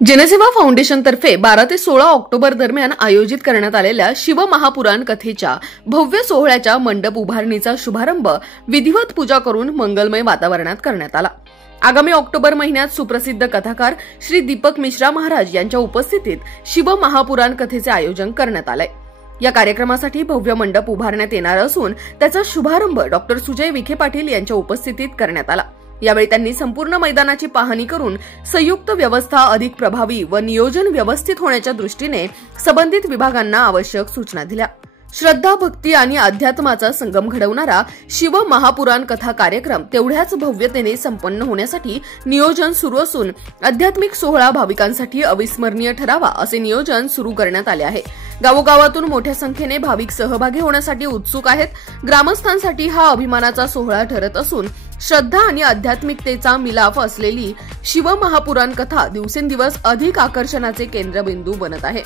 जनसेवा फाउंडेशन तर्फे 12 ते 16 ऑक्टोबर दरम्यान आयोजित करण्यात आलेल्या शिव महापुराण कथेच्या भव्य सोहळ्याच्या मंडप उभारणीचा शुभारंभ विधिवत पूजा करून मंगलमय वातावरणात करण्यात आला। आगामी ऑक्टोबर महिन्यात सुप्रसिद्ध कथाकार श्री दीपक मिश्रा महाराज यांच्या उपस्थितीत शिव महापुराण कथेचे आयोजन करण्यात आले। या कार्यक्रमासाठी भव्य मंडप उभारण्यात येणार असून त्याचा शुभारंभ डॉक्टर सुजय विखे पाटील यांच्या उपस्थितीत करण्यात आला। यावेळी त्यांनी संपूर्ण मैदानाची पाहणी करून संयुक्त व्यवस्था अधिक प्रभावी व नियोजन व्यवस्थित होण्याच्या दृष्टीने संबंधित विभागांना आवश्यक सूचना दिल्या। श्रद्धा, भक्ती आणि अध्यात्माचा संगम घडवणारा शिव महापुराण कथा कार्यक्रम तेवढ्याच भव्यतेने संपन्न होण्यासाठी नियोजन सुरू असून आध्यात्मिक सोहळा भाविकांसाठी अविस्मरणीय ठरावा असे नियोजन सुरू करण्यात आले आहे। गावोगावातून मोठ्या संख्येने भाविक सहभागी होण्यासाठी उत्सुक आहेत। ग्रामस्थांसाठी हा अभिमानाचा सोहळा ठरत असून श्रद्धा आणि आध्यात्मिकतेचा मिलाफ असलेली शिव महापुराण कथा दिवसेंदिवस अधिक आकर्षणाचे केंद्रबिंदू बनत आहे।